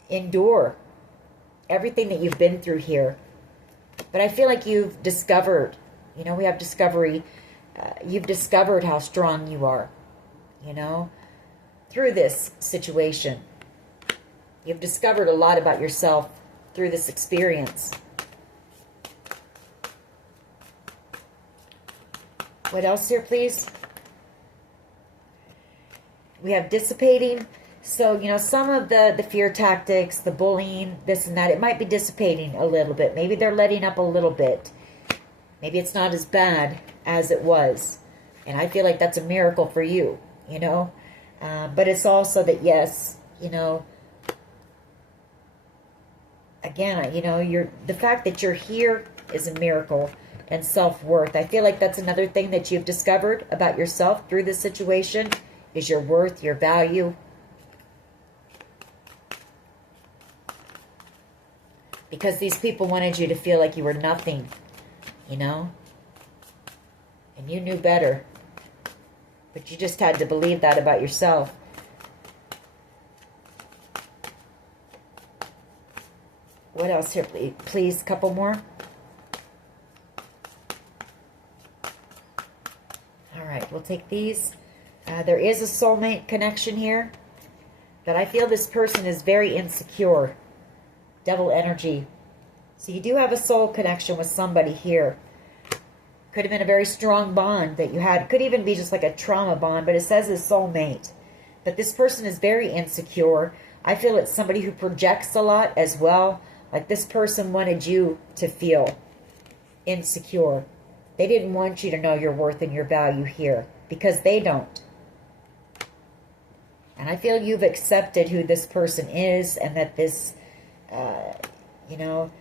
endure everything that you've been through here. But I feel like you've discovered, we have discovery. You've discovered how strong you are, through this situation. You've discovered a lot about yourself through this experience. What else here, please? We have dissipating. So, some of the fear tactics, the bullying, this and that, it might be dissipating a little bit. Maybe they're letting up a little bit. Maybe it's not as bad as it was. And I feel like that's a miracle for you, you know. But it's also that, yes, you know, again, you know, the fact that you're here is a miracle, and self-worth. I feel like that's another thing that you've discovered about yourself through this situation is your worth, your value. Because these people wanted you to feel like you were nothing, you know? And you knew better. But you just had to believe that about yourself. What else here, please? A couple more. All right, we'll take these. There is a soulmate connection here. But I feel this person is very insecure. Devil energy. So you do have a soul connection with somebody here. Could have been a very strong bond that you had. Could even be just like a trauma bond, but it says a soulmate. But this person is very insecure. I feel it's somebody who projects a lot as well. Like this person wanted you to feel insecure. They didn't want you to know your worth and your value here because they don't. And I feel you've accepted who this person is, and that this, you know,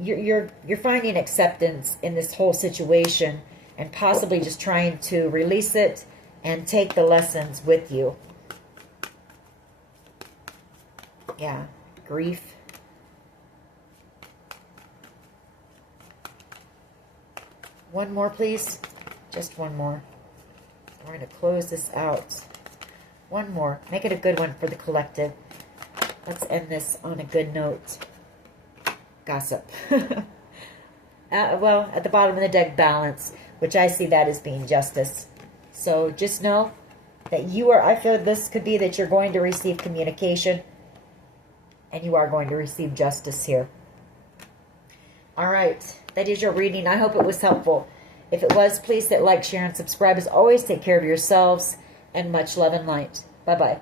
you're finding acceptance in this whole situation, and possibly just trying to release it and take the lessons with you. Yeah, grief. One more, please. Just one more. We're going to close this out. One more. Make it a good one for the collective. Let's end this on a good note. Gossip. Well, at the bottom of the deck, balance, which I see that as being justice. So just know that you are, I feel this could be that you're going to receive communication, and you are going to receive justice here. All right. That is your reading. I hope it was helpful. If it was, please hit like, share, and subscribe. As always, take care of yourselves, and much love and light. Bye-bye.